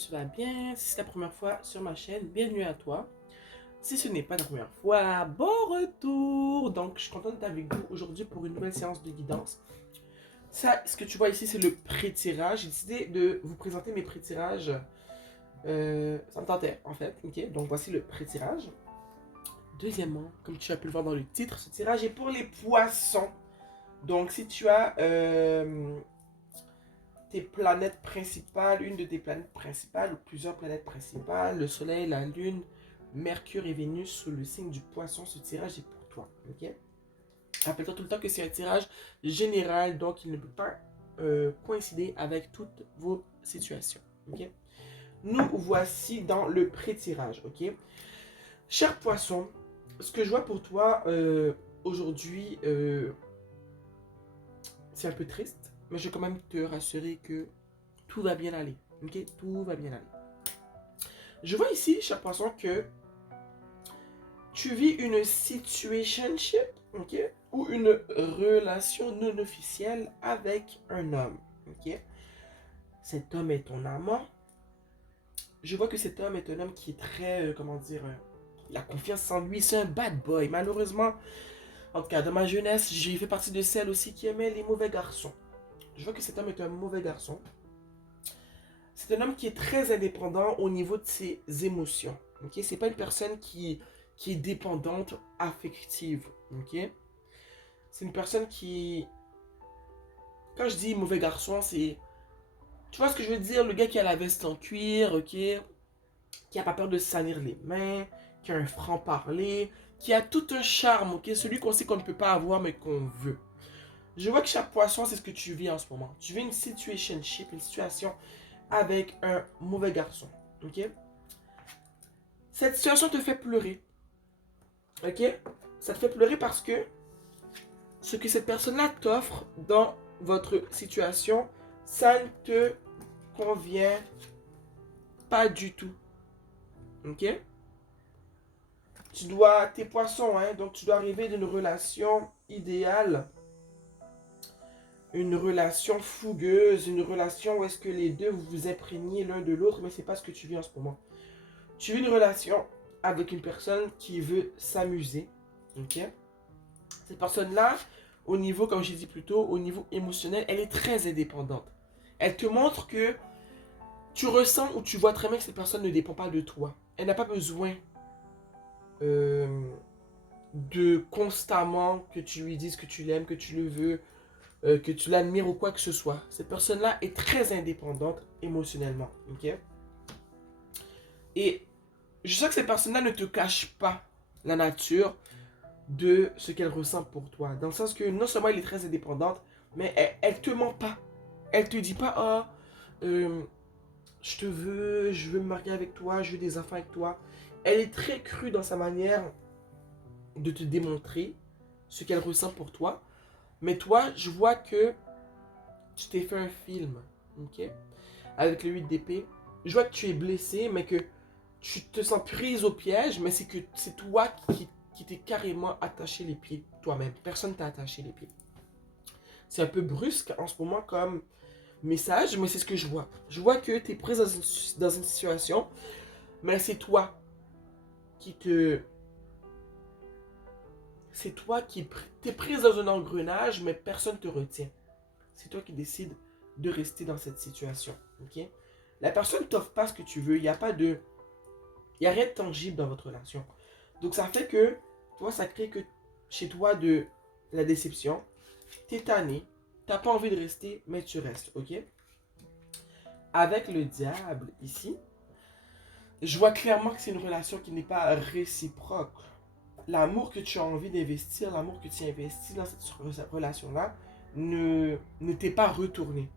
tu vas bien. Si c'est la première fois sur ma chaîne, bienvenue à toi. Si ce n'est pas la première fois, bon retour. Donc, je suis contente d'être avec vous aujourd'hui pour une nouvelle séance de guidance. Ça, ce que tu vois ici, c'est le pré-tirage. J'ai décidé de vous présenter mes pré-tirages. Ça me tentait, en fait. Ok, donc voici le pré-tirage. Deuxièmement, comme tu as pu le voir dans le titre, ce tirage est pour les poissons. Donc, si tu as tes planètes principales, une de tes planètes principales ou plusieurs planètes principales, le Soleil, la Lune, Mercure et Vénus sous le signe du Poisson, ce tirage est pour toi. Ok? Rappelle-toi tout le temps que c'est un tirage général, donc il ne peut pas coïncider avec toutes vos situations. Ok? Nous voici dans le pré-tirage. Ok? Cher Poisson, ce que je vois pour toi aujourd'hui, c'est un peu triste, mais je vais quand même te rassurer que tout va bien aller. Ok? Tout va bien aller. Je vois ici, cher poisson, que tu vis une situationship, ok? Ou une relation non officielle avec un homme, ok? Cet homme est ton amant. Je vois que cet homme est un homme qui est très, comment dire, il a confiance en lui, c'est un bad boy. Malheureusement, en tout cas, dans ma jeunesse, j'ai fait partie de celles aussi qui aimaient les mauvais garçons. Je vois que cet homme est un mauvais garçon. C'est un homme qui est très indépendant au niveau de ses émotions. Ok, c'est pas une personne qui est dépendante affective. Ok, c'est une personne qui, quand je dis mauvais garçon, c'est, tu vois ce que je veux dire, le gars qui a la veste en cuir, ok, qui a pas peur de se salir les mains, qui a un franc-parler, qui a tout un charme, ok, celui qu'on sait qu'on ne peut pas avoir mais qu'on veut. Je vois que chaque poisson, c'est ce que tu vis en ce moment. Tu vis une situationship, une situation avec un mauvais garçon, ok. Cette situation te fait pleurer. Ok? Ça te fait pleurer parce que ce que cette personne-là t'offre dans votre situation, ça ne te convient pas du tout. Ok? T'es poisson, hein? Donc tu dois arriver d'une relation idéale, une relation fougueuse, une relation où est-ce que les deux vous vous imprégnez l'un de l'autre, mais c'est pas ce que tu vis en ce moment. Tu vis une relation avec une personne qui veut s'amuser. Ok? Cette personne-là, au niveau, comme j'ai dit plus tôt, au niveau émotionnel, elle est très indépendante. Elle te montre que tu ressens ou tu vois très bien que cette personne ne dépend pas de toi. Elle n'a pas besoin euh, de constamment que tu lui dises que tu l'aimes, que tu le veux, que tu l'admires ou quoi que ce soit. Cette personne-là est très indépendante émotionnellement. Ok? Et je sais que cette personne-là ne te cache pas la nature de ce qu'elle ressent pour toi. Dans le sens que non seulement elle est très indépendante, mais elle te ment pas. Elle te dit pas, ah, je te veux, je veux me marier avec toi, je veux des enfants avec toi. Elle est très crue dans sa manière de te démontrer ce qu'elle ressent pour toi. Mais toi, je vois que tu t'es fait un film, ok? Avec le 8 d'épée. Je vois que tu es blessé, mais que tu te sens prise au piège, mais c'est que c'est toi qui t'es carrément attaché les pieds toi-même. Personne t'a attaché les pieds. C'est un peu brusque en ce moment comme message, mais c'est ce que je vois. Je vois que tu es prise dans une situation, mais c'est toi qui te... C'est toi qui t'es prise dans un engrenage, mais personne ne te retient. C'est toi qui décides de rester dans cette situation. Ok? La personne ne t'offre pas ce que tu veux. Il n'y a pas de... Il n'y a rien de tangible dans votre relation. Donc ça fait que, toi, ça crée que chez toi de la déception. T'es tanné. T'as pas envie de rester, mais tu restes. Ok? Avec le diable ici, je vois clairement que c'est une relation qui n'est pas réciproque. L'amour que tu as envie d'investir, l'amour que tu investis dans cette relation-là, ne t'est pas retourné.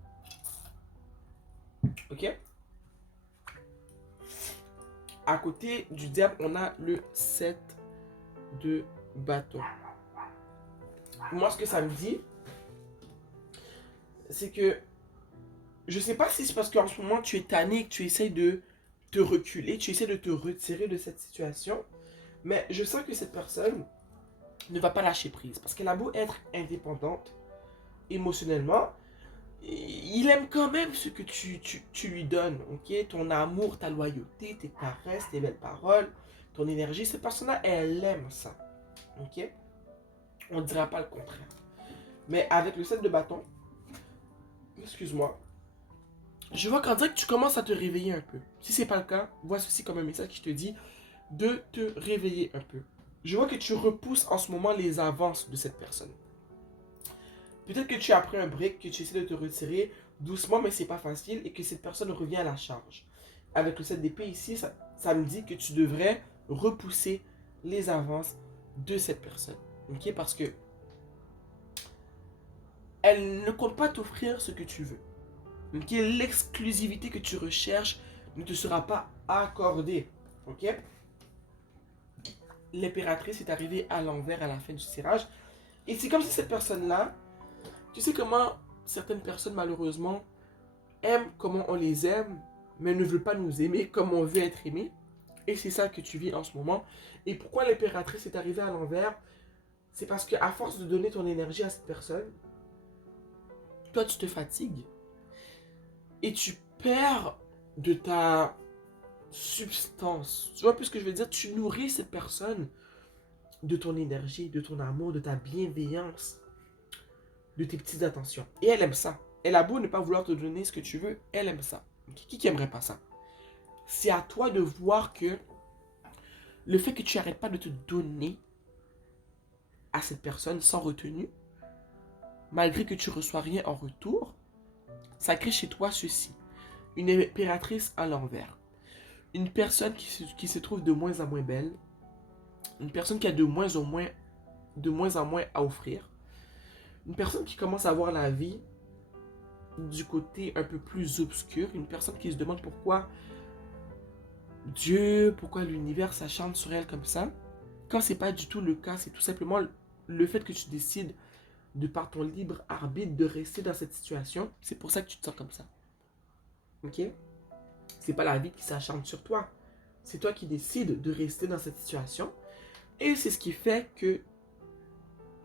Ok? À côté du diable, on a le 7 de bâton. Moi, ce que ça me dit, c'est que je sais pas si c'est parce qu'en ce moment tu es tanné, que tu essayes de te reculer, tu essaies de te retirer de cette situation, mais je sens que cette personne ne va pas lâcher prise parce qu'elle a beau être indépendante émotionnellement, il aime quand même ce que tu lui donnes, ok? Ton amour, ta loyauté, tes caresses, tes belles paroles, ton énergie. Cette personne-là, elle aime ça, ok? On ne dira pas le contraire. Mais avec le 7 de bâton, excuse-moi, je vois qu'en direct, tu commences à te réveiller un peu. Si c'est pas le cas, vois ceci comme un message qui te dit de te réveiller un peu. Je vois que tu repousses en ce moment les avances de cette personne. Peut-être que tu as pris un break, que tu essaies de te retirer doucement, mais c'est pas facile et que cette personne revient à la charge. Avec le 7 d'épée ici, ça me dit que tu devrais repousser les avances de cette personne. Ok? Parce que elle ne compte pas t'offrir ce que tu veux. Ok? L'exclusivité que tu recherches ne te sera pas accordée. Ok? L'impératrice est arrivée à l'envers à la fin du tirage. Et c'est comme si cette personne-là, tu sais comment certaines personnes malheureusement aiment comment on les aime, mais ne veulent pas nous aimer comme on veut être aimé. Et c'est ça que tu vis en ce moment. Et pourquoi l'impératrice est arrivée à l'envers? C'est parce qu'à force de donner ton énergie à cette personne, toi tu te fatigues et tu perds de ta substance. Tu vois plus ce que je veux dire? Tu nourris cette personne de ton énergie, de ton amour, de ta bienveillance, de tes petites attentions. Et elle aime ça. Elle a beau ne pas vouloir te donner ce que tu veux, elle aime ça. Qui aimerait pas ça? C'est à toi de voir que le fait que tu n'arrêtes pas de te donner à cette personne sans retenue, malgré que tu reçois rien en retour, ça crée chez toi ceci. Une impératrice à l'envers. Une personne qui se trouve de moins en moins belle. Une personne qui a de moins en moins à offrir. Une personne qui commence à voir la vie du côté un peu plus obscur. Une personne qui se demande pourquoi Dieu, pourquoi l'univers s'acharne sur elle comme ça. Quand c'est pas du tout le cas, c'est tout simplement le fait que tu décides de par ton libre arbitre de rester dans cette situation. C'est pour ça que tu te sens comme ça. Ok? C'est pas la vie qui s'acharne sur toi. C'est toi qui décides de rester dans cette situation. Et c'est ce qui fait que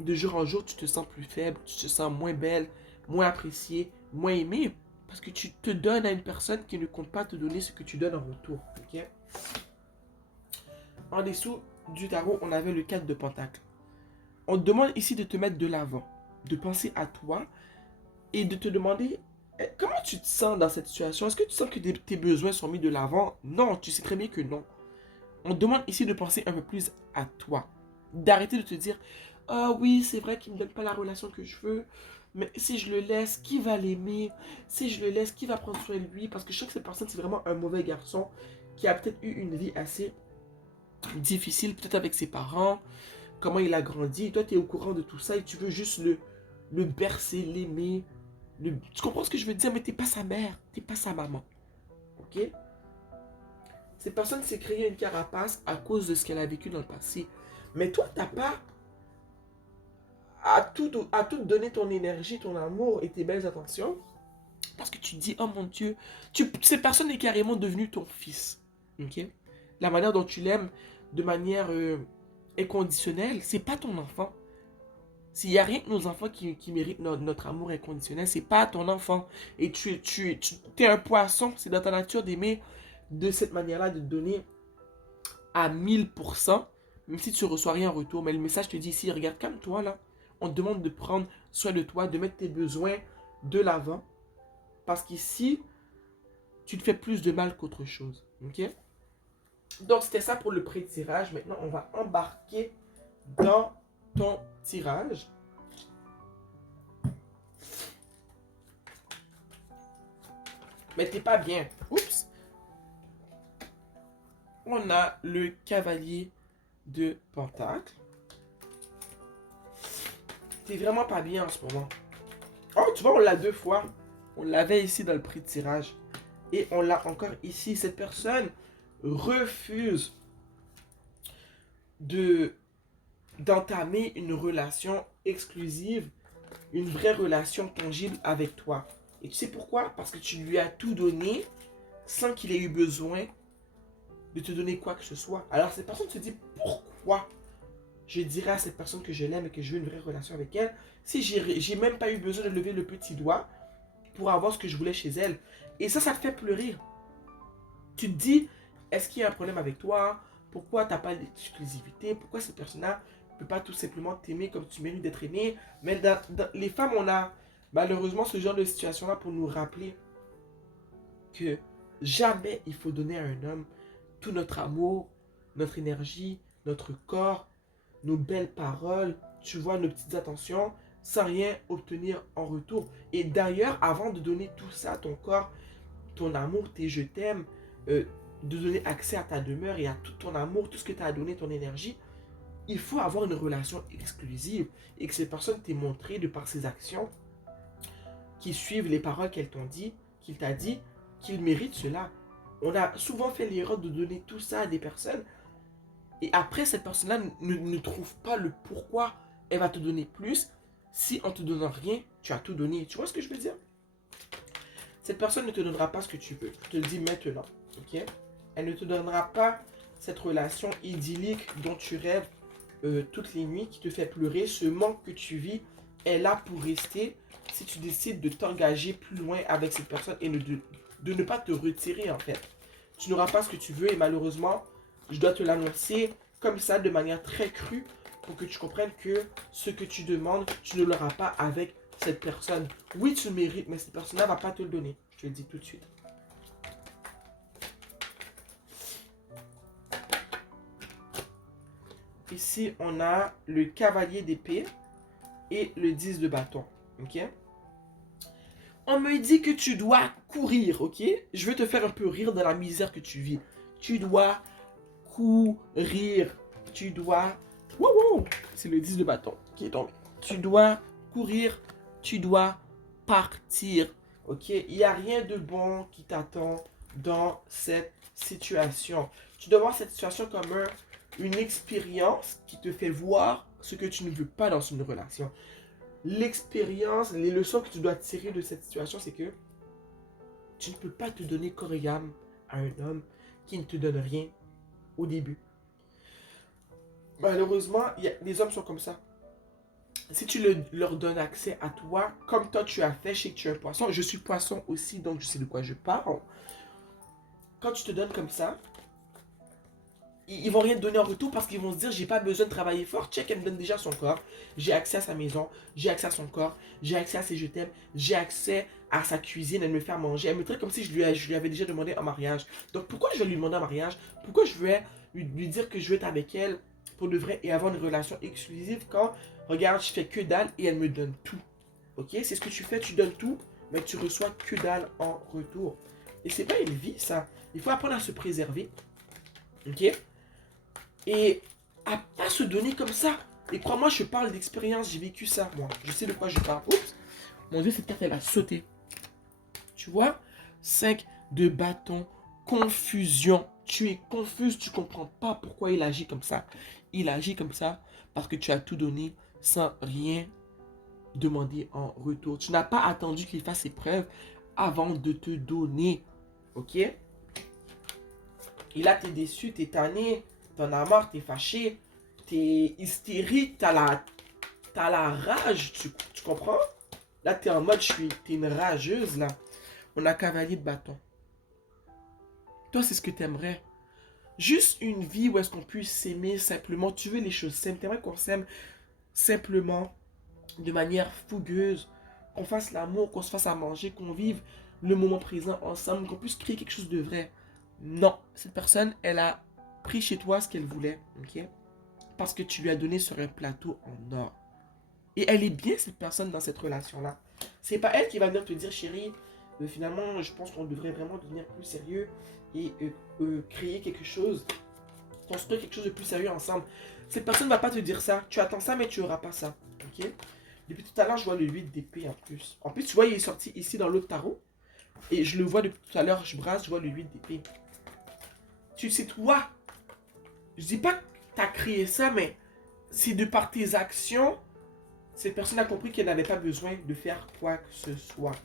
de jour en jour, tu te sens plus faible, tu te sens moins belle, moins appréciée, moins aimée. Parce que tu te donnes à une personne qui ne compte pas te donner ce que tu donnes en retour. Ok? En dessous du tarot, on avait le 4 de Pentacle. On te demande ici de te mettre de l'avant, de penser à toi et de te demander comment tu te sens dans cette situation. Est-ce que tu sens que tes besoins sont mis de l'avant? Non, tu sais très bien que non. On te demande ici de penser un peu plus à toi. D'arrêter de te dire ah oui, c'est vrai qu'il ne me donne pas la relation que je veux, mais si je le laisse, qui va l'aimer? Si je le laisse, qui va prendre soin de lui? Parce que je sais que cette personne, c'est vraiment un mauvais garçon qui a peut-être eu une vie assez difficile, peut-être avec ses parents, comment il a grandi. Et toi, tu es au courant de tout ça et tu veux juste le bercer, l'aimer. Tu comprends ce que je veux dire? Mais t'es pas sa mère, t'es pas sa maman. Ok? Cette personne s'est créée une carapace à cause de ce qu'elle a vécu dans le passé. Mais toi, t'as pas à tout donner ton énergie, ton amour et tes belles attentions. Parce que tu te dis, oh mon Dieu, cette personne est carrément devenue ton fils. Ok? La manière dont tu l'aimes de manière inconditionnelle, c'est pas ton enfant. S'il n'y a rien que nos enfants qui méritent notre amour inconditionnel, c'est pas ton enfant. Et tu es un poisson, c'est dans ta nature d'aimer de cette manière-là, de donner à 1000%, même si tu ne reçois rien en retour. Mais le message te dit ici, regarde, calme-toi là. On te demande de prendre soin de toi, de mettre tes besoins de l'avant. Parce qu'ici, tu te fais plus de mal qu'autre chose. Ok? Donc, c'était ça pour le pré-tirage. Maintenant, on va embarquer dans ton tirage. Mais t'es pas bien. Oups. On a le cavalier de Pentacle. T'es vraiment pas bien en ce moment. Oh, tu vois, on l'a 2 fois. On l'avait ici dans le prix de tirage. Et on l'a encore ici. Cette personne refuse d'entamer une relation exclusive, une vraie relation tangible avec toi. Et tu sais pourquoi? Parce que tu lui as tout donné sans qu'il ait eu besoin de te donner quoi que ce soit. Alors cette personne se dit pourquoi je dirais à cette personne que je l'aime et que je veux une vraie relation avec elle si j'ai même pas eu besoin de lever le petit doigt pour avoir ce que je voulais chez elle. Et ça te fait pleurer. Tu te dis, est-ce qu'il y a un problème avec toi? Pourquoi tu n'as pas l'exclusivité? Pourquoi cette personne-là ne peut pas tout simplement t'aimer comme tu mérites d'être aimé? Mais les femmes, on a malheureusement ce genre de situation-là pour nous rappeler que jamais il faut donner à un homme tout notre amour, notre énergie, notre corps, nos belles paroles, tu vois, nos petites attentions, sans rien obtenir en retour. Et d'ailleurs, avant de donner tout ça, ton corps, ton amour, tes je t'aime, de donner accès à ta demeure et à tout ton amour, tout ce que tu as donné, ton énergie, il faut avoir une relation exclusive et que cette personne t'ait montré de par ses actions qui suivent les paroles qu'elle t'ont dit, qu'il t'a dit, qu'il mérite cela. On a souvent fait l'erreur de donner tout ça à des personnes et après cette personne-là ne trouve pas le pourquoi elle va te donner plus si en te donnant rien, tu as tout donné. Tu vois ce que je veux dire? Cette personne ne te donnera pas ce que tu veux. Je te le dis maintenant. Ok? Elle ne te donnera pas cette relation idyllique dont tu rêves toutes les nuits, qui te fait pleurer. Ce manque que tu vis est là pour rester si tu décides de t'engager plus loin avec cette personne et de ne pas te retirer en fait. Tu n'auras pas ce que tu veux et malheureusement, je dois te l'annoncer comme ça de manière très crue pour que tu comprennes que ce que tu demandes, tu ne l'auras pas avec cette personne. Oui, tu le mérites, mais cette personne-là ne va pas te le donner. Je te le dis tout de suite. Ici, on a le cavalier d'épée et le 10 de bâton. Ok? On me dit que tu dois courir, ok? Je vais te faire un peu rire de la misère que tu vis. Tu dois courir. Tu dois... Wouhou! C'est le 10 de bâton qui est tombé. Tu dois courir. Tu dois partir. Ok? Il n'y a rien de bon qui t'attend dans cette situation. Tu dois voir cette situation comme une expérience qui te fait voir ce que tu ne veux pas dans une relation. L'expérience, les leçons que tu dois tirer de cette situation, c'est que tu ne peux pas te donner corps et âme à un homme qui ne te donne rien au début. Malheureusement, les hommes sont comme ça. Si tu leur donnes accès à toi, comme toi tu as fait, je sais que tu es un poisson, je suis poisson aussi, donc je sais de quoi je parle. Quand tu te donnes comme ça, ils vont rien te donner en retour parce qu'ils vont se dire j'ai pas besoin de travailler fort. Check, elle me donne déjà son corps. J'ai accès à sa maison, j'ai accès à son corps, j'ai accès à ses je t'aime, j'ai accès à sa cuisine, elle me fait à manger. Elle me traite comme si je lui avais déjà demandé en mariage. Donc pourquoi je vais lui demander en mariage? Pourquoi je vais lui dire que je veux être avec elle pour de vrai et avoir une relation exclusive quand, regarde, je fais que dalle et elle me donne tout. Ok? C'est ce que tu fais, tu donnes tout, mais tu reçois que dalle en retour. Et c'est pas une vie ça. Il faut apprendre à se préserver. Ok? Et à pas se donner comme ça. Et crois-moi, je parle d'expérience, j'ai vécu ça, moi. Je sais de quoi je parle. Oups, mon Dieu, cette carte, elle a sauté. Tu vois? 5 de bâton, confusion. Tu es confuse, tu comprends pas pourquoi il agit comme ça. Il agit comme ça parce que tu as tout donné sans rien demander en retour. Tu n'as pas attendu qu'il fasse ses preuves avant de te donner. Ok? Et là, t'es déçu, t'es tanné, t'en as marre, t'es fâché, t'es hystérique, t'as la rage, tu comprends? Là, t'es en mode, t'es une rageuse, là. On a cavalier de bâton. Toi, c'est ce que t'aimerais. Juste une vie où est-ce qu'on puisse s'aimer simplement. Tu veux les choses simples. T'aimerais qu'on s'aime simplement, de manière fougueuse. Qu'on fasse l'amour, qu'on se fasse à manger, qu'on vive le moment présent ensemble, qu'on puisse créer quelque chose de vrai. Non, cette personne, elle a pris chez toi ce qu'elle voulait, ok? Parce que tu lui as donné sur un plateau en or. Et elle est bien, cette personne, dans cette relation-là. C'est pas elle qui va venir te dire, chérie, finalement, je pense qu'on devrait vraiment devenir plus sérieux et créer quelque chose, construire quelque chose de plus sérieux ensemble. Cette personne ne va pas te dire ça. Tu attends ça, mais tu n'auras pas ça, ok? Depuis tout à l'heure, je vois le 8 d'épée en plus. En plus, tu vois, il est sorti ici dans l'autre tarot. Et je le vois depuis tout à l'heure, je brasse, je vois le 8 d'épée. Tu sais, toi, je dis pas que tu as créé ça, mais c'est de par tes actions, cette personne a compris qu'elle n'avait pas besoin de faire quoi que ce soit.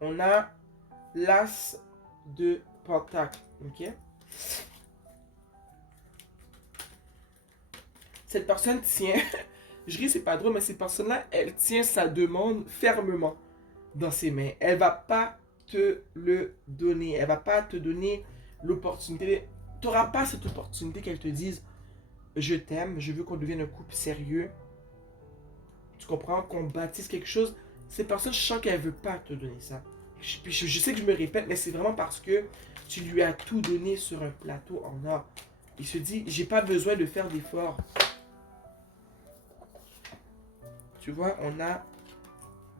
On a l'as de pentacle, ok? Cette personne tient, je ris, c'est pas drôle, mais cette personne-là, elle tient sa demande fermement dans ses mains. Elle va pas te le donner. Elle va pas te donner l'opportunité. Tu n'auras pas cette opportunité qu'elle te dise je t'aime, je veux qu'on devienne un couple sérieux. Tu comprends? Qu'on bâtisse quelque chose. Cette personne, je sens qu'elle veut pas te donner ça. Je sais que je me répète, mais c'est vraiment parce que tu lui as tout donné sur un plateau en or. Il se dit, j'ai pas besoin de faire d'efforts. Tu vois, on a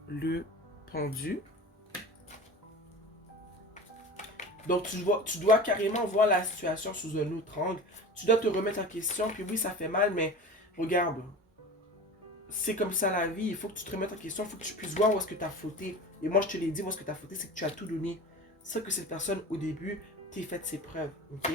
le pendu. Donc, tu dois carrément voir la situation sous un autre angle. Tu dois te remettre en question. Puis oui, ça fait mal, mais regarde, c'est comme ça la vie. Il faut que tu te remettes en question. Il faut que tu puisses voir où est-ce que tu as fauté. Et moi, je te l'ai dit, où est-ce que tu as fauté, c'est que tu as tout donné. C'est que cette personne, au début, t'ait fait ses preuves. Ok?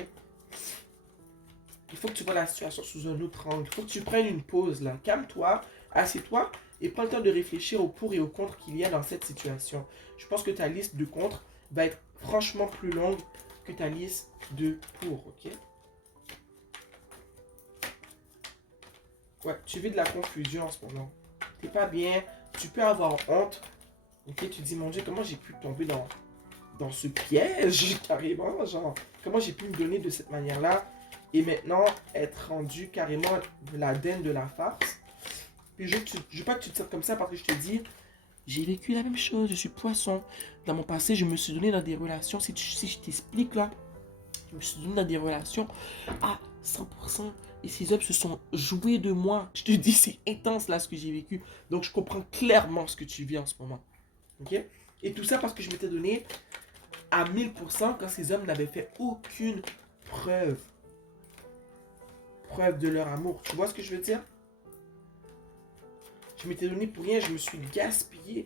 Il faut que tu vois la situation sous un autre angle. Il faut que tu prennes une pause là. Calme-toi, assieds-toi et prends le temps de réfléchir aux pour et aux contre qu'il y a dans cette situation. Je pense que ta liste de contre va être franchement plus longue que ta liste de pour, ok? Ouais, tu vis de la confusion en ce moment. T'es pas bien, tu peux avoir honte. Ok, tu te dis, mon Dieu, comment j'ai pu tomber dans ce piège, carrément, genre, comment j'ai pu me donner de cette manière-là et maintenant être rendu carrément l'Aden de la farce. Puis je veux pas que tu te sentes comme ça parce que je te dis, j'ai vécu la même chose, je suis poisson. Dans mon passé, je me suis donné dans des relations, si je t'explique là, je me suis donné dans des relations à 100%. Et ces hommes se sont joués de moi. Je te dis, c'est intense là ce que j'ai vécu. Donc je comprends clairement ce que tu vis en ce moment. Ok? Et tout ça parce que je m'étais donné à 1000% quand ces hommes n'avaient fait aucune preuve. Preuve de leur amour. Tu vois ce que je veux dire? Je m'étais donné pour rien, je me suis gaspillé.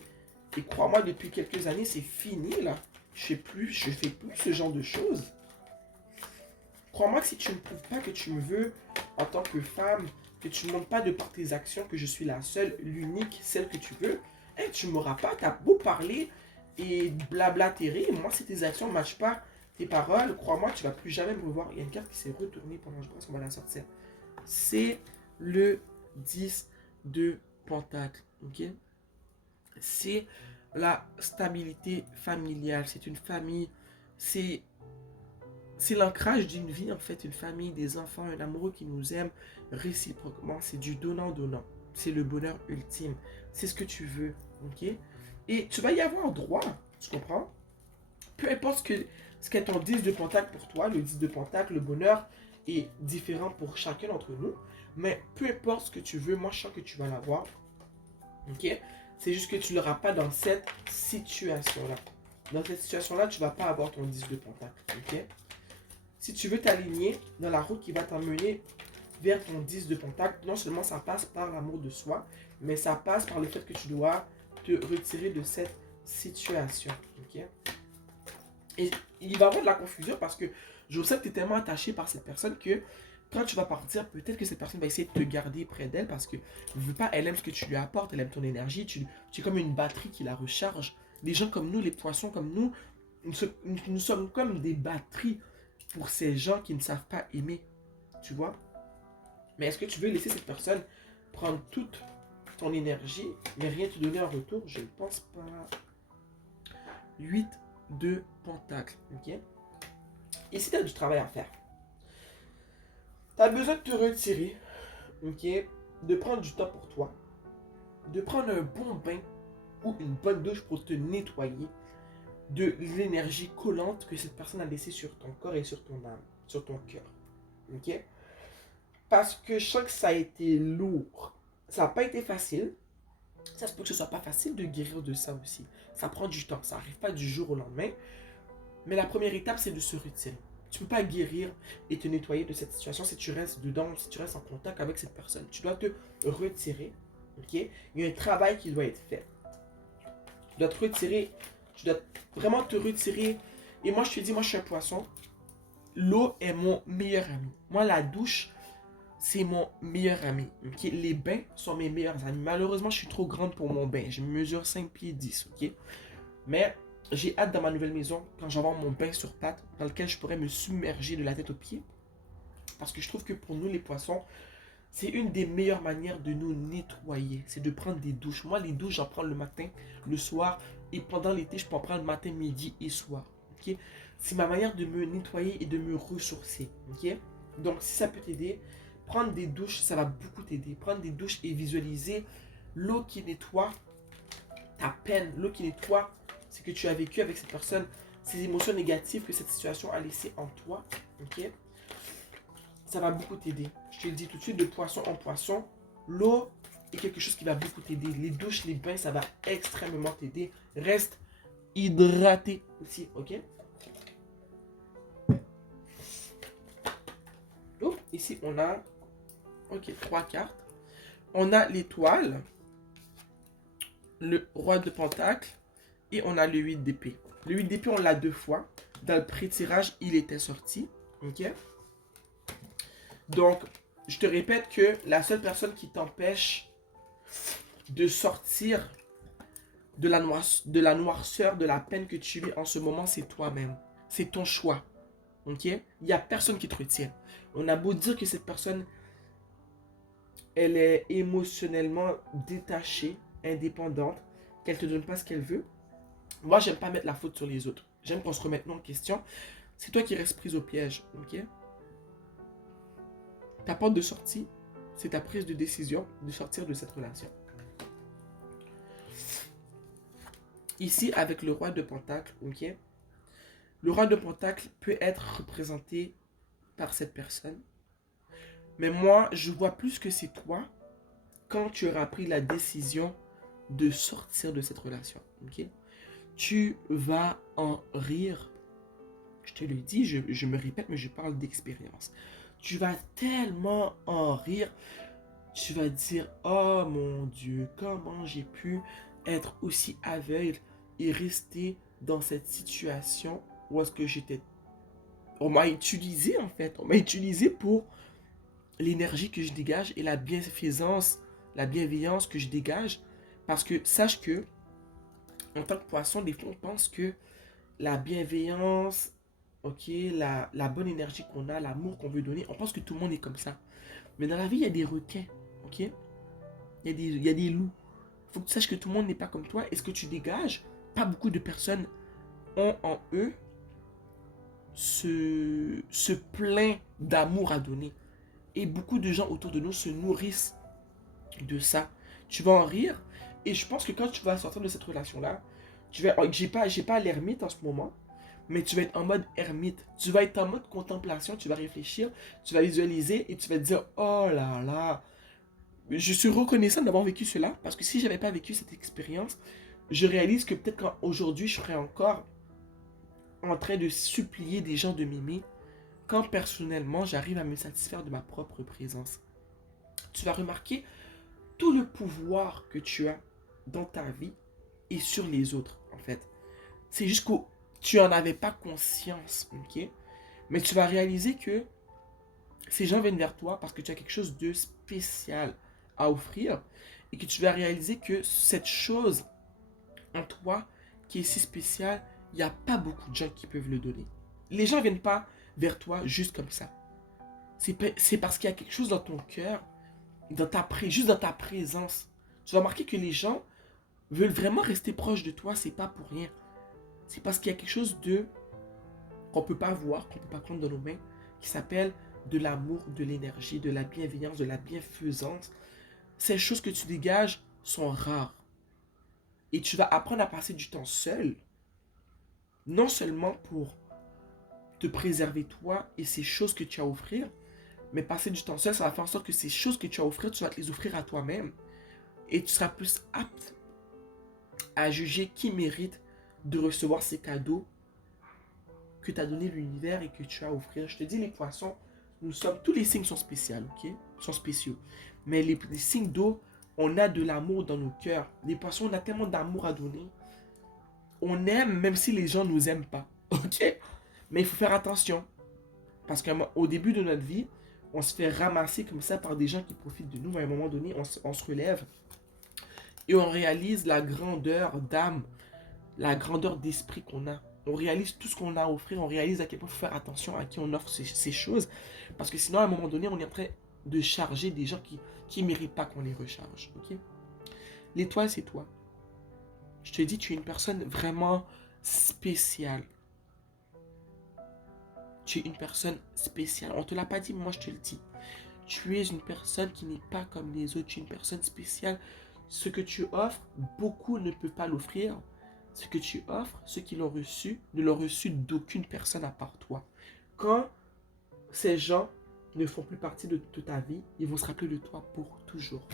Et crois-moi, depuis quelques années, c'est fini là. Je fais plus ce genre de choses. Crois-moi que si tu ne prouves pas que tu me veux en tant que femme, que tu ne montres pas de par tes actions que je suis la seule, l'unique, celle que tu veux, hey, tu ne m'auras pas. T'as beau parler et blablatérer. Moi, si tes actions ne matchent pas tes paroles, crois-moi, tu ne vas plus jamais me revoir. Il y a une carte qui s'est retournée pendant, je pense qu'on va la sortir. C'est le 10 de Pentacle. Ok? C'est la stabilité familiale. C'est une famille. C'est l'ancrage d'une vie, en fait, une famille, des enfants, un amoureux qui nous aime réciproquement. C'est du donnant-donnant. C'est le bonheur ultime. C'est ce que tu veux, ok? Et tu vas y avoir droit, tu comprends? Peu importe ce qu'est ton 10 de pentacle pour toi, le 10 de pentacle, le bonheur est différent pour chacun d'entre nous. Mais peu importe ce que tu veux, moi je sens que tu vas l'avoir, ok? C'est juste que tu ne l'auras pas dans cette situation-là. Dans cette situation-là, tu ne vas pas avoir ton 10 de pentacle, ok? Si tu veux t'aligner dans la route qui va t'emmener vers ton 10 de pentacle, non seulement ça passe par l'amour de soi, mais ça passe par le fait que tu dois te retirer de cette situation. Ok? Et il va y avoir de la confusion parce que je sais que tu es tellement attaché par cette personne que quand tu vas partir, peut-être que cette personne va essayer de te garder près d'elle parce que veut pas, elle aime ce que tu lui apportes, elle aime ton énergie, tu es comme une batterie qui la recharge. Les gens comme nous, les poissons comme nous, nous sommes comme des batteries pour ces gens qui ne savent pas aimer, tu vois. Mais est-ce que tu veux laisser cette personne prendre toute ton énergie, mais rien te donner en retour? Je ne pense pas. 8 de pentacle, ok? Ici, tu as du travail à faire. Tu as besoin de te retirer, ok? De prendre du temps pour toi. De prendre un bon bain ou une bonne douche pour te nettoyer de l'énergie collante que cette personne a laissée sur ton corps et sur ton âme, sur ton cœur. Ok? Parce que je sens que ça a été lourd. Ça n'a pas été facile. Ça se peut que ce soit pas facile de guérir de ça aussi. Ça prend du temps. Ça n'arrive pas du jour au lendemain. Mais la première étape, c'est de se retirer. Tu ne peux pas guérir et te nettoyer de cette situation si tu restes dedans, si tu restes en contact avec cette personne. Tu dois te retirer. Ok? Il y a un travail qui doit être fait. Tu dois te retirer. Tu dois vraiment te retirer. Et moi, je te dis, moi, je suis un poisson. L'eau est mon meilleur ami. Moi, la douche, c'est mon meilleur ami. Okay? Les bains sont mes meilleurs amis. Malheureusement, je suis trop grande pour mon bain. Je mesure 5 pieds 10. Okay? Mais J'ai hâte dans ma nouvelle maison, quand j'aurai mon bain sur pattes, dans lequel je pourrais me submerger de la tête aux pieds. Parce que je trouve que pour nous, les poissons, c'est une des meilleures manières de nous nettoyer. C'est de prendre des douches. Moi, les douches, j'en prends le matin, le soir. Et pendant l'été, je peux en prendre matin, midi et soir. Ok? C'est ma manière de me nettoyer et de me ressourcer. Ok? Donc, si ça peut t'aider, prendre des douches, ça va beaucoup t'aider. Prendre des douches et visualiser l'eau qui nettoie ta peine, l'eau qui nettoie ce que tu as vécu avec cette personne, ces émotions négatives que cette situation a laissées en toi. Ok? Ça va beaucoup t'aider. Je te le dis tout de suite, de poisson en poisson, l'eau est quelque chose qui va beaucoup t'aider. Les douches, les bains, ça va extrêmement t'aider. Reste hydraté aussi, ok? Oh, ici, on a, ok, 3 cartes. On a l'étoile, le roi de pentacle et on a le 8 d'épée. Le 8 d'épée, on l'a 2 fois. Dans le pré-tirage, il était sorti, ok? Donc, je te répète que la seule personne qui t'empêche de sortir de la noirceur, de la peine que tu vis en ce moment, c'est toi-même. C'est ton choix. Ok? Il n'y a personne qui te retient. On a beau dire que cette personne, elle est émotionnellement détachée, indépendante, qu'elle ne te donne pas ce qu'elle veut. Moi, j'aime pas mettre la faute sur les autres. J'aime qu'on se remette non en question. C'est toi qui restes prise au piège. Ok? Ta porte de sortie, c'est ta prise de décision de sortir de cette relation. Ici, avec le roi de pentacle, ok? Le roi de pentacle peut être représenté par cette personne. Mais moi, je vois plus que c'est toi quand tu auras pris la décision de sortir de cette relation. Ok? Tu vas en rire. Je te le dis, je me répète, mais je parle d'expérience. Tu vas tellement en rire. Tu vas dire, oh mon Dieu, comment j'ai pu être aussi aveugle et rester dans cette situation où est-ce que j'étais. On m'a utilisé en fait. On m'a utilisé pour l'énergie que je dégage et la bienfaisance, la bienveillance que je dégage. Parce que sache que, en tant que poisson, des fois, on pense que la bienveillance, ok, la bonne énergie qu'on a, l'amour qu'on veut donner, on pense que tout le monde est comme ça. Mais dans la vie, il y a des requins, ok? Il y a des loups. Il faut que tu saches que tout le monde n'est pas comme toi. Et ce que tu dégages, pas beaucoup de personnes ont en eux ce plein d'amour à donner. Et beaucoup de gens autour de nous se nourrissent de ça. Tu vas en rire. Et je pense que quand tu vas sortir de cette relation-là, tu vas. J'ai pas l'ermite en ce moment, mais tu vas être en mode ermite. Tu vas être en mode contemplation, tu vas réfléchir, tu vas visualiser et tu vas te dire, oh là là. Je suis reconnaissant d'avoir vécu cela parce que si j'avais pas vécu cette expérience, je réalise que peut-être qu'aujourd'hui, je serais encore en train de supplier des gens de m'aimer quand personnellement, j'arrive à me satisfaire de ma propre présence. Tu vas remarquer tout le pouvoir que tu as dans ta vie et sur les autres, en fait. C'est juste que tu n'en avais pas conscience, ok? Mais tu vas réaliser que ces gens viennent vers toi parce que tu as quelque chose de spécial à offrir et que tu vas réaliser que cette chose en toi qui est si spéciale, il n'y a pas beaucoup de gens qui peuvent le donner. Les gens ne viennent pas vers toi juste comme ça. C'est parce qu'il y a quelque chose dans ton cœur, juste dans ta présence. Tu vas remarquer que les gens veulent vraiment rester proches de toi, c'est pas pour rien. C'est parce qu'il y a quelque chose de qu'on peut pas voir, qu'on peut pas prendre dans nos mains, qui s'appelle de l'amour, de l'énergie, de la bienveillance, de la bienfaisance. Ces choses que tu dégages sont rares. Et tu vas apprendre à passer du temps seul, non seulement pour te préserver toi et ces choses que tu as à offrir, mais passer du temps seul, ça va faire en sorte que ces choses que tu as à offrir, tu vas te les offrir à toi-même. Et tu seras plus apte à juger qui mérite de recevoir ces cadeaux que t'a donné l'univers et que tu as à offrir. Je te dis, les poissons, tous les signes sont spéciaux, ok? Sont spéciaux. Mais les signes d'eau, on a de l'amour dans nos cœurs. Les poissons, on a tellement d'amour à donner. On aime même si les gens ne nous aiment pas, ok? Mais il faut faire attention. Parce qu'au début de notre vie, on se fait ramasser comme ça par des gens qui profitent de nous. À un moment donné, on se relève et on réalise la grandeur d'âme la grandeur d'esprit qu'on a. On réalise tout ce qu'on a à offrir, on réalise à quel point il faut faire attention à qui on offre ces choses. Parce que sinon, à un moment donné, on est en train de charger des gens qui ne méritent pas qu'on les recharge. Ok? L'étoile, c'est toi. Je te dis, tu es une personne vraiment spéciale. Tu es une personne spéciale. On ne te l'a pas dit, mais moi je te le dis. Tu es une personne qui n'est pas comme les autres. Tu es une personne spéciale. Ce que tu offres, beaucoup ne peuvent pas l'offrir. Ce que tu offres, ceux qui l'ont reçu, ne l'ont reçu d'aucune personne à part toi. Quand ces gens ne font plus partie de ta vie, ils vont se rappeler de toi pour toujours.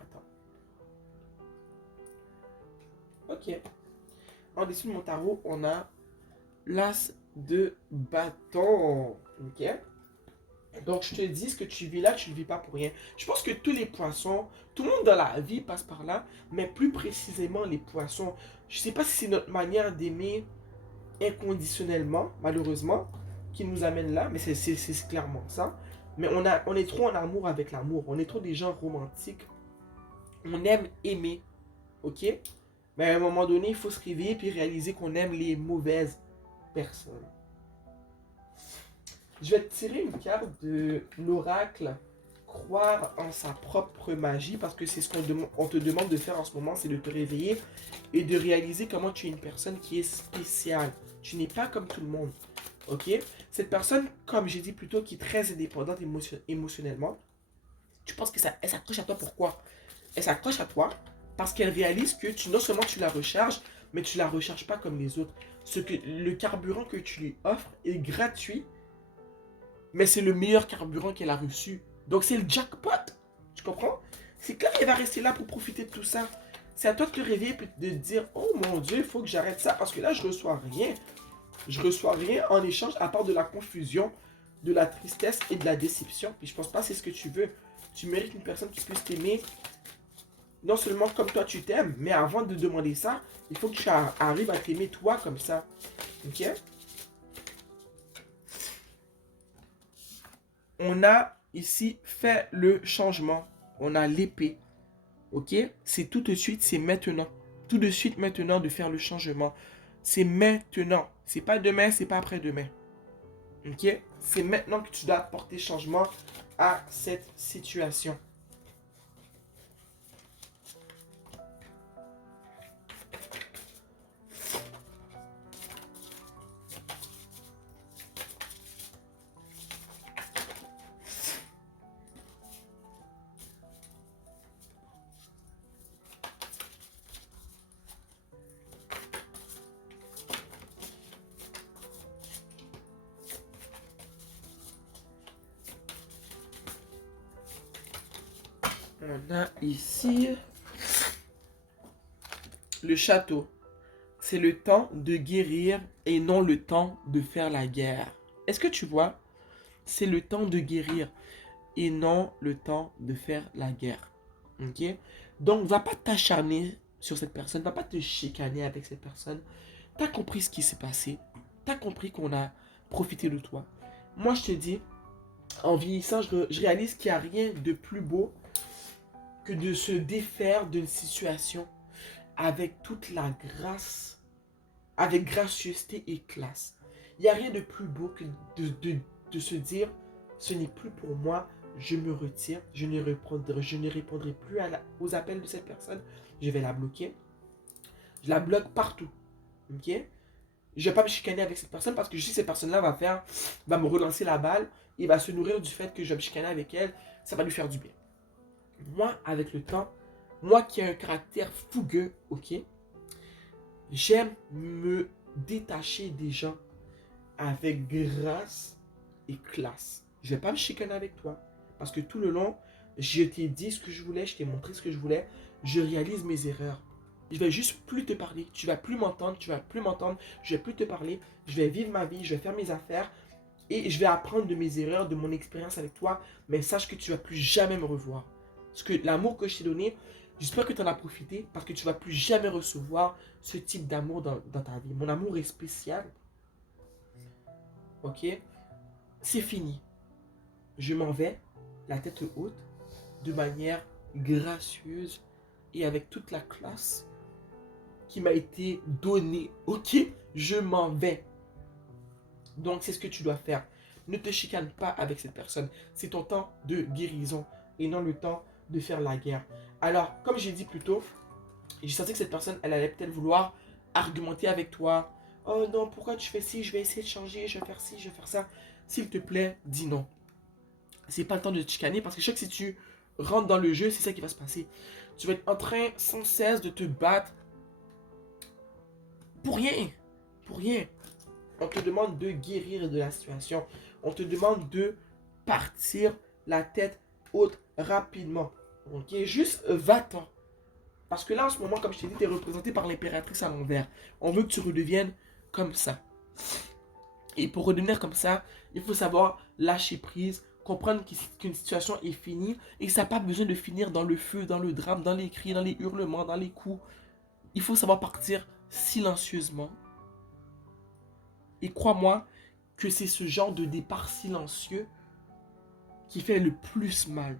Attends. Ok. En dessous de mon tarot, on a l'as de bâton. Ok. Donc, je te dis, ce que tu vis là, tu ne le vis pas pour rien. Je pense que tous les poissons, tout le monde dans la vie passe par là, mais plus précisément les poissons. Je ne sais pas si c'est notre manière d'aimer inconditionnellement, malheureusement, qui nous amène là, mais c'est clairement ça. Mais on est trop en amour avec l'amour. On est trop des gens romantiques. On aime aimer, ok? Mais à un moment donné, il faut se réveiller puis réaliser qu'on aime les mauvaises personnes. Je vais te tirer une carte de l'oracle croire en sa propre magie parce que c'est ce qu'on te demande de faire en ce moment, c'est de te réveiller et de réaliser comment tu es une personne qui est spéciale. Tu n'es pas comme tout le monde. Ok? Cette personne, comme j'ai dit plus tôt, qui est très indépendante émotionnellement, tu penses que elle s'accroche à toi pourquoi? Elle s'accroche à toi parce qu'elle réalise que non seulement tu la recharges, mais tu la recharges pas comme les autres. Le carburant que tu lui offres est gratuit, mais c'est le meilleur carburant qu'elle a reçu. Donc c'est le jackpot. Tu comprends? C'est quand elle va rester là pour profiter de tout ça. C'est à toi de te réveiller et de te dire, oh mon Dieu, il faut que j'arrête ça parce que là, je reçois rien. Je reçois rien en échange à part de la confusion, de la tristesse et de la déception. Puis je pense pas que c'est ce que tu veux. Tu mérites une personne qui puisse t'aimer non seulement comme toi tu t'aimes, mais avant de demander ça, il faut que tu arrives à t'aimer toi comme ça. Ok? On a ici fait le changement. On a l'épée. Ok? C'est tout de suite, c'est maintenant. Tout de suite maintenant de faire le changement. C'est maintenant. C'est pas demain, c'est pas après-demain. Ok? C'est maintenant que tu dois apporter changement à cette situation. On a ici le château. C'est le temps de guérir et non le temps de faire la guerre. Est-ce que tu vois? C'est le temps de guérir et non le temps de faire la guerre. Ok? Donc, va pas t'acharner sur cette personne, va pas te chicaner avec cette personne. T'as compris ce qui s'est passé. T'as compris qu'on a profité de toi. Moi, je te dis, en vieillissant, je réalise qu'il n'y a rien de plus beau que de se défaire d'une situation avec toute la grâce, avec gracieuseté et classe. Il n'y a rien de plus beau que de se dire, ce n'est plus pour moi, je me retire, je ne répondrai plus aux appels de cette personne, je vais la bloquer. Je la bloque partout. Ok? Je ne vais pas me chicaner avec cette personne parce que je sais que cette personne-là va me relancer la balle et va se nourrir du fait que je vais me chicaner avec elle, ça va lui faire du bien. Moi, avec le temps, moi qui ai un caractère fougueux, ok, j'aime me détacher des gens avec grâce et classe. Je ne vais pas me chicaner avec toi. Parce que tout le long, je t'ai dit ce que je voulais, je t'ai montré ce que je voulais. Je réalise mes erreurs. Je vais juste plus te parler. Tu vas plus m'entendre, tu vas plus m'entendre. Je vais plus te parler. Je vais vivre ma vie, je vais faire mes affaires. Et je vais apprendre de mes erreurs, de mon expérience avec toi. Mais sache que tu ne vas plus jamais me revoir. Parce que l'amour que je t'ai donné, j'espère que tu en as profité. Parce que tu ne vas plus jamais recevoir ce type d'amour dans ta vie. Mon amour est spécial. Ok? C'est fini. Je m'en vais, la tête haute, de manière gracieuse et avec toute la classe. qui m'a été donné. Ok, je m'en vais. Donc, c'est ce que tu dois faire. Ne te chicane pas avec cette personne. C'est ton temps de guérison et non le temps de faire la guerre. Alors, comme j'ai dit plus tôt, j'ai senti que cette personne, elle allait peut-être vouloir argumenter avec toi. Oh non, pourquoi tu fais ci? Je vais essayer de changer, je vais faire ci, je vais faire ça. S'il te plaît, dis non. C'est pas le temps de te chicaner parce que je sais que si tu rentres dans le jeu, c'est ça qui va se passer. Tu vas être en train sans cesse de te battre pour rien. Pour rien. On te demande de guérir de la situation. On te demande de partir la tête haute rapidement. Ok, juste va-t'en. Parce que là, en ce moment, comme je t'ai dit, tu es représenté par l'impératrice à l'envers. On veut que tu redeviennes comme ça. Et pour redevenir comme ça, il faut savoir lâcher prise, comprendre qu'une situation est finie et ça n'a pas besoin de finir dans le feu, dans le drame, dans les cris, dans les hurlements, dans les coups. Il faut savoir partir silencieusement. Et crois-moi que c'est ce genre de départ silencieux qui fait le plus mal.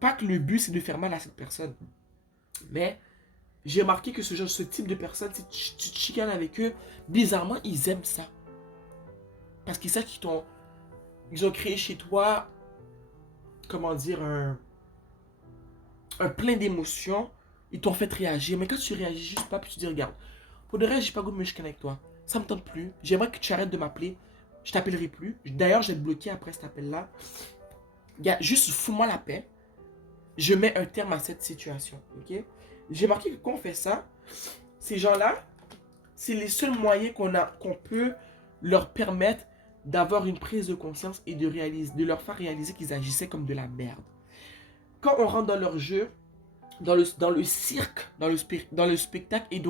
Pas que le but c'est de faire mal à cette personne. Mais j'ai remarqué que ce type de personnes, si tu te chicanes avec eux, bizarrement, ils aiment ça. Parce qu'ils savent ils ont créé chez toi, comment dire, un plein d'émotions. Ils t'ont fait réagir. Mais quand tu réagis juste pas, puis tu dis, regarde, pour de vrai, j'ai pas goût de me chicaner avec toi. Ça me tente plus. J'aimerais que tu arrêtes de m'appeler. Je t'appellerai plus. D'ailleurs, je vais te bloquer après cet appel-là. Juste fous-moi la paix. Je mets un terme à cette situation. Ok? J'ai remarqué que quand on fait ça, ces gens-là, c'est les seuls moyens qu'on peut leur permettre d'avoir une prise de conscience et de leur faire réaliser qu'ils agissaient comme de la merde. Quand on rentre dans leur jeu, dans le cirque, dans le spectacle, et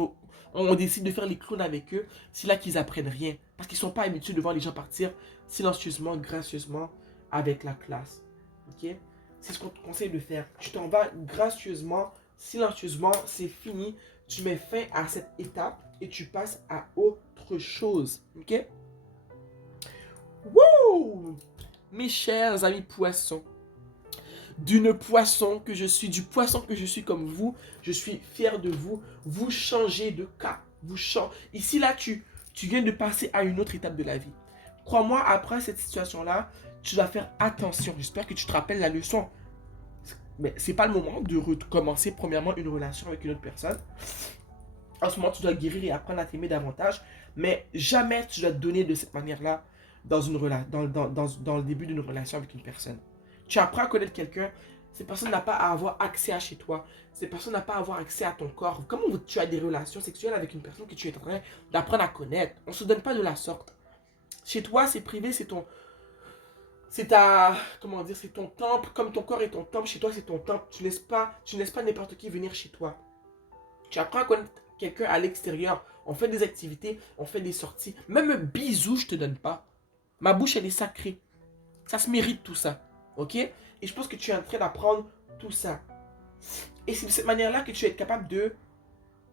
on décide de faire les clowns avec eux, c'est là qu'ils apprennent rien. Parce qu'ils ne sont pas habitués de voir les gens partir silencieusement, gracieusement, avec la classe. Ok? C'est ce qu'on te conseille de faire. Tu t'en vas gracieusement, silencieusement, c'est fini. Tu mets fin à cette étape et tu passes à autre chose. Ok? Wouh! Mes chers amis poissons, du poisson que je suis comme vous, je suis fier de vous. Vous changez de cas. Ici, là, tu viens de passer à une autre étape de la vie. Crois-moi, après cette situation-là, tu vas faire attention. J'espère que tu te rappelles la leçon. Mais c'est pas le moment de recommencer premièrement une relation avec une autre personne. En ce moment, tu dois guérir et apprendre à t'aimer davantage. Mais jamais tu dois te donner de cette manière-là dans le début d'une relation avec une personne. Tu apprends à connaître quelqu'un, cette personne n'a pas à avoir accès à chez toi. Cette personne n'a pas à avoir accès à ton corps. Comment tu as des relations sexuelles avec une personne que tu es en train d'apprendre à connaître? On ne se donne pas de la sorte. Chez toi, c'est privé, c'est c'est ton temple. Comme ton corps est ton temple, chez toi, c'est ton temple. Tu ne laisses pas n'importe qui venir chez toi. Tu apprends à connaître quelqu'un à l'extérieur. On fait des activités, on fait des sorties. Même un bisou, je te donne pas. Ma bouche, elle est sacrée. Ça se mérite tout ça. Ok? Et je pense que tu es en train d'apprendre tout ça. Et c'est de cette manière-là que tu es capable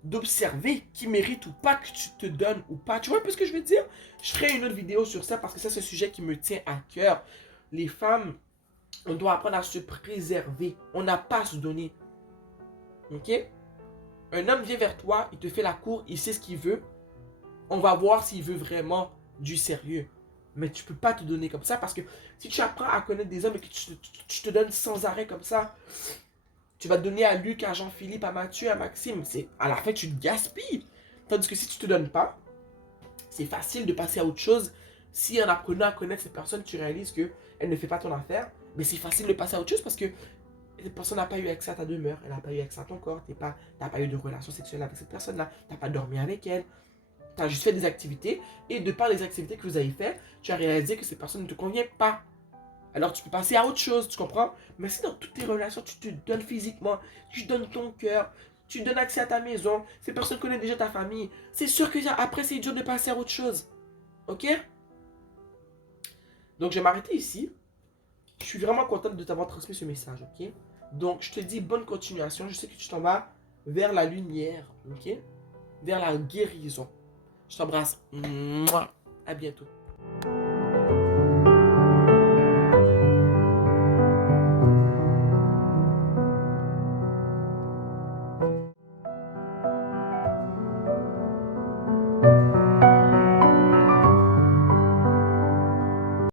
d'observer qui mérite ou pas que tu te donnes ou pas. Tu vois un peu ce que je veux dire? Je ferai une autre vidéo sur ça parce que ça, c'est un sujet qui me tient à cœur. Les femmes, on doit apprendre à se préserver. On n'a pas à se donner. Ok? Un homme vient vers toi, il te fait la cour, il sait ce qu'il veut. On va voir s'il veut vraiment du sérieux. Mais tu peux pas te donner comme ça parce que si tu apprends à connaître des hommes et que tu te donnes sans arrêt comme ça, tu vas te donner à Luc, à Jean-Philippe, à Mathieu, à Maxime. À la fin, tu te gaspilles. Tandis que si tu te donnes pas, c'est facile de passer à autre chose. Si en apprenant à connaître cette personne, tu réalises qu'elle ne fait pas ton affaire, mais c'est facile de passer à autre chose parce que cette personne n'a pas eu accès à ta demeure, elle n'a pas eu accès à ton corps, tu n'as pas eu de relation sexuelle avec cette personne-là, tu n'as pas dormi avec elle. Tu as juste fait des activités et de par les activités que vous avez faites, tu as réalisé que cette personne ne te convient pas. Alors tu peux passer à autre chose, tu comprends? Mais si dans toutes tes relations, tu te donnes physiquement, tu donnes ton cœur, tu donnes accès à ta maison, ces personnes connaissent déjà ta famille, c'est sûr que après c'est dur de passer à autre chose. Ok? Donc je vais m'arrêter ici. Je suis vraiment contente de t'avoir transmis ce message, ok? Donc je te dis bonne continuation, je sais que tu t'en vas vers la lumière, ok? Vers la guérison. Je t'embrasse. Mouah. À bientôt.